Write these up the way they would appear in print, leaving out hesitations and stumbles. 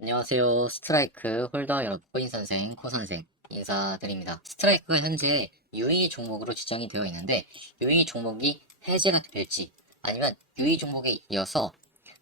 안녕하세요. 스트라이크 홀더 여러분, 코인 선생, 코 선생 인사드립니다. 스트라이크가 현재 유의 종목으로 지정이 되어 있는데 유의 종목이 해제가 될지 아니면 유의 종목에 이어서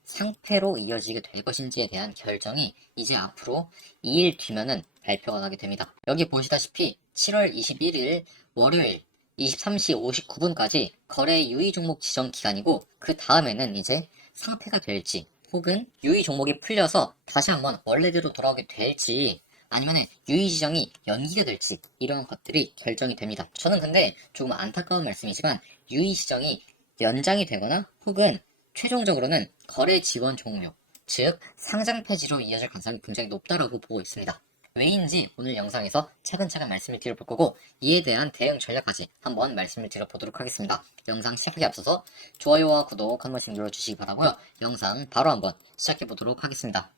상패로 이어지게 될 것인지에 대한 결정이 이제 앞으로 2일 뒤면은 발표가 나게 됩니다. 여기 보시다시피 7월 21일 월요일 23시 59분까지 거래 유의 종목 지정 기간이고 그 다음에는 이제 상패가 될지 혹은 유의 종목이 풀려서 다시 한번 원래대로 돌아오게 될지 아니면 유의 지정이 연기가 될지 이런 것들이 결정이 됩니다. 저는 근데 조금 안타까운 말씀이지만 유의 지정이 연장이 되거나 혹은 최종적으로는 거래 지원 종료, 즉 상장 폐지로 이어질 가능성이 굉장히 높다라고 보고 있습니다. 왜인지 오늘 영상에서 차근차근 말씀을 드려볼 거고 이에 대한 대응 전략까지 한번 말씀을 드려보도록 하겠습니다. 영상 시작하기 앞서서 좋아요와 구독 한 번씩 눌러주시기 바라고요. 영상 바로 한번 시작해보도록 하겠습니다.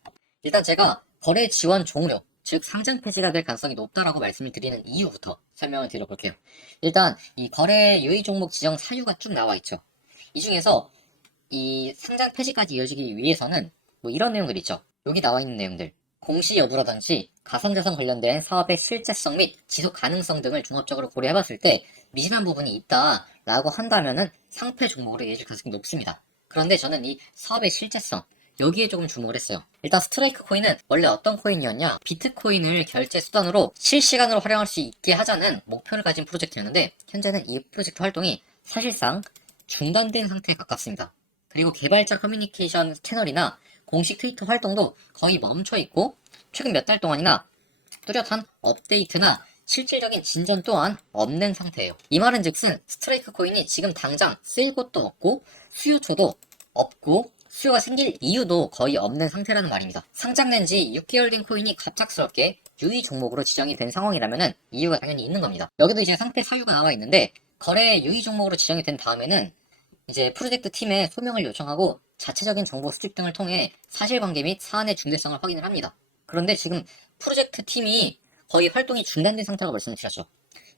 일단 제가 거래 지원 종료, 즉 상장 폐지가 될 가능성이 높다라고 말씀을 드리는 이유부터 설명을 드려볼게요. 일단 이 거래 유의 종목 지정 사유가 쭉 나와 있죠. 이 중에서 이 상장 폐지까지 이어지기 위해서는 뭐 이런 내용들 있죠. 여기 나와 있는 내용들. 공시 여부라든지 가상자산 관련된 사업의 실제성 및 지속 가능성 등을 종합적으로 고려해봤을 때 미진한 부분이 있다라고 한다면은 상패 종목으로 이어질 가능성이 높습니다. 그런데 저는 이 사업의 실제성 여기에 조금 주목을 했어요. 일단 스트라이크 코인은 원래 어떤 코인이었냐? 비트코인을 결제 수단으로 실시간으로 활용할 수 있게 하자는 목표를 가진 프로젝트였는데 현재는 이 프로젝트 활동이 사실상 중단된 상태에 가깝습니다. 그리고 개발자 커뮤니케이션 채널이나 공식 트위터 활동도 거의 멈춰 있고 최근 몇 달 동안이나 뚜렷한 업데이트나 실질적인 진전 또한 없는 상태예요. 이 말은 즉슨 스트라이크 코인이 지금 당장 쓸 곳도 없고 수요처도 없고 수요가 생길 이유도 거의 없는 상태라는 말입니다. 상장된 지 6개월 된 코인이 갑작스럽게 유의 종목으로 지정이 된 상황이라면 이유가 당연히 있는 겁니다. 여기도 이제 상태 사유가 나와 있는데 거래 유의 종목으로 지정이 된 다음에는 이제 프로젝트 팀에 소명을 요청하고 자체적인 정보 수집 등을 통해 사실관계 및 사안의 중대성을 확인을 합니다. 그런데 지금 프로젝트 팀이 거의 활동이 중단된 상태라고 말씀을 드렸죠.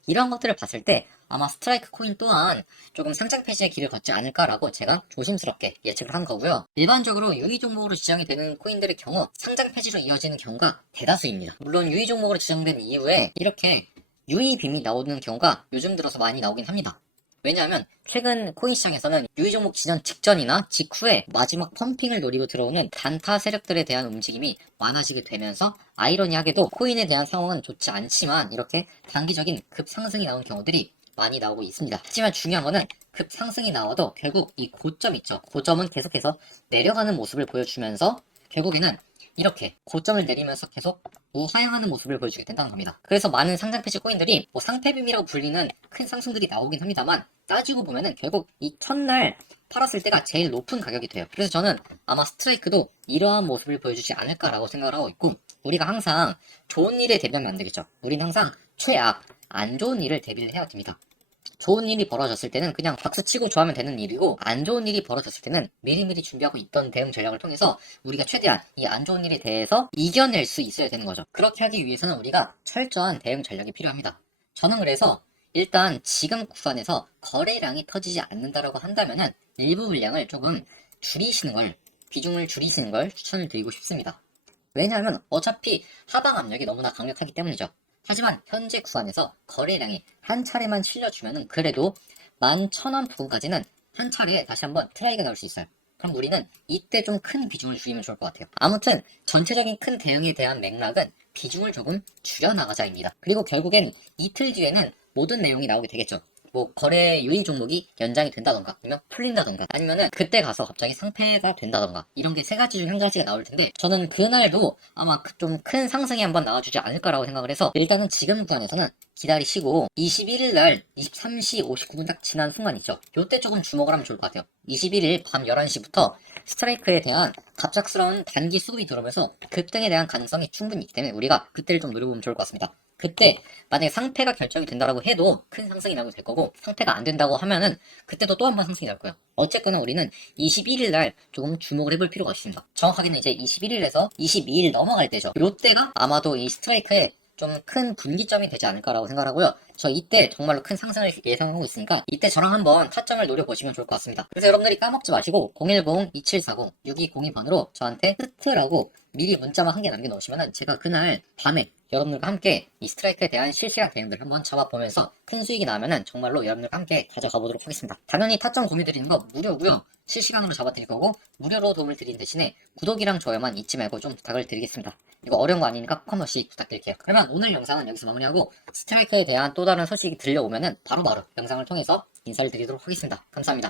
이런 것들을 봤을 때 아마 스트라이크 코인 또한 조금 상장 폐지의 길을 걷지 않을까라고 제가 조심스럽게 예측을 한 거고요. 일반적으로 유의 종목으로 지정이 되는 코인들의 경우 상장 폐지로 이어지는 경우가 대다수입니다. 물론 유의 종목으로 지정된 이후에 이렇게 유의 빔이 나오는 경우가 요즘 들어서 많이 나오긴 합니다. 왜냐하면 최근 코인 시장에서는 유의 종목 지정 직전이나 직후에 마지막 펌핑을 노리고 들어오는 단타 세력들에 대한 움직임이 많아지게 되면서 아이러니하게도 코인에 대한 상황은 좋지 않지만 이렇게 단기적인 급상승이 나온 경우들이 많이 나오고 있습니다. 하지만 중요한 거는 급상승이 나와도 결국 이 고점 있죠. 고점은 계속해서 내려가는 모습을 보여주면서 결국에는 이렇게 고점을 내리면서 계속 우하향하는 모습을 보여주게 된다는 겁니다. 그래서 많은 상장 폐지 코인들이 뭐 상패빔이라고 불리는 큰 상승들이 나오긴 합니다만 따지고 보면은 결국 이 첫날 팔았을 때가 제일 높은 가격이 돼요. 그래서 저는 아마 스트라이크도 이러한 모습을 보여주지 않을까라고 생각을 하고 있고 우리가 항상 좋은 일에 대비하면 안 되겠죠. 우리는 항상 최악, 안 좋은 일을 대비를 해야 됩니다. 좋은 일이 벌어졌을 때는 그냥 박수치고 좋아하면 되는 일이고 안 좋은 일이 벌어졌을 때는 미리미리 준비하고 있던 대응 전략을 통해서 우리가 최대한 이 안 좋은 일에 대해서 이겨낼 수 있어야 되는 거죠. 그렇게 하기 위해서는 우리가 철저한 대응 전략이 필요합니다. 저는 그래서 일단 지금 구간에서 거래량이 터지지 않는다라고 한다면은 일부 물량을 조금 줄이시는 걸 비중을 줄이시는 걸 추천을 드리고 싶습니다. 왜냐하면 어차피 하방 압력이 너무나 강력하기 때문이죠. 하지만 현재 구간에서 거래량이 한 차례만 실려주면은 그래도 11,000원 부근까지는 한 차례에 다시 한번 트라이가 나올 수 있어요. 그럼 우리는 이때 좀 큰 비중을 줄이면 좋을 것 같아요. 아무튼 전체적인 큰 대응에 대한 맥락은 비중을 조금 줄여나가자입니다. 그리고 결국엔 이틀 뒤에는 모든 내용이 나오게 되겠죠. 뭐 거래 유의 종목이 연장이 된다던가 아니면 풀린다던가 아니면은 그때 가서 갑자기 상패가 된다던가 이런 게 세 가지 중 한 가지가 나올 텐데 저는 그날도 아마 좀 큰 상승이 한번 나와주지 않을까라고 생각을 해서 일단은 지금 구간에서는 기다리시고 21일 날 23시 59분 딱 지난 순간 있죠. 요때 조금 주목을 하면 좋을 것 같아요. 21일 밤 11시부터 스트라이크에 대한 갑작스러운 단기 수급이 들어오면서 급등에 대한 가능성이 충분히 있기 때문에 우리가 그때를 좀 노려보면 좋을 것 같습니다. 그때 만약에 상패가 결정이 된다라고 해도 큰 상승이 나게 될 거고 상패가 안 된다고 하면은 그때도 또 한 번 상승이 날 거예요. 어쨌거나 우리는 21일 날 조금 주목을 해볼 필요가 있습니다. 정확하게는 이제 21일에서 22일 넘어갈 때죠. 요때가 아마도 이 스트라이크의 좀 큰 분기점이 되지 않을까라고 생각하고요. 저 이때 정말로 큰 상승을 예상하고 있으니까 이때 저랑 한번 타점을 노려보시면 좋을 것 같습니다. 그래서 여러분들이 까먹지 마시고 010-2740-6202번으로 저한테 스트라고 미리 문자만 한 개 남겨놓으시면은 제가 그날 밤에 여러분들과 함께 이 스트라이크에 대한 실시간 대응들 한번 잡아보면서 큰 수익이 나면은 정말로 여러분들과 함께 가져가 보도록 하겠습니다. 당연히 타점 공유 드리는 거 무료고요. 실시간으로 잡아드릴 거고 무료로 도움을 드리는 대신에 구독이랑 좋아요만 잊지 말고 좀 부탁을 드리겠습니다. 이거 어려운 거 아니니까 꼭 한 번씩 부탁드릴게요. 그러면 오늘 영상은 여기서 마무리하고 스트라이크에 대한 또 다른 소식이 들려오면은 바로바로 영상을 통해서 인사를 드리도록 하겠습니다. 감사합니다.